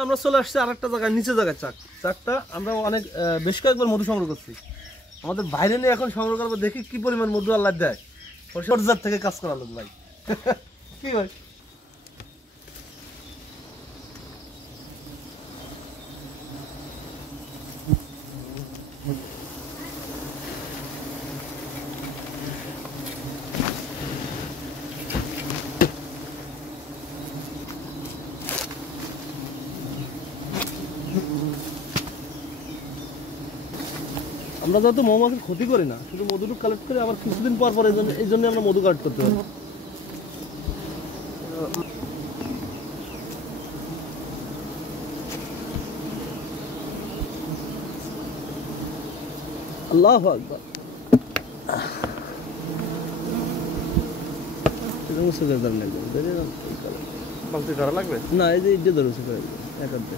আমরা চলে আসছি আরেকটা জায়গায়, নিচে জায়গায় চাকটা আমরা অনেক বেশ কয়েকবার মধু সংগ্রহ করছি। আমাদের বাইরে নিয়ে এখন সংগ্রহ করবো, দেখি কি পরিমাণ মধু আল্লাহ দেয়। সরজার থেকে কাজ করা লোক ভাই। কি ভাই আমরা যেহেতু মৌমাছির ক্ষতি করি না, শুধু মধুটুক কালেক্ট করি, আবার কিছুদিন পর পর এই জন্য আমরা মধু কালেক্ট করতে পারি। আল্লাহু আকবার। না, এই যে ধরেছে একান্তে।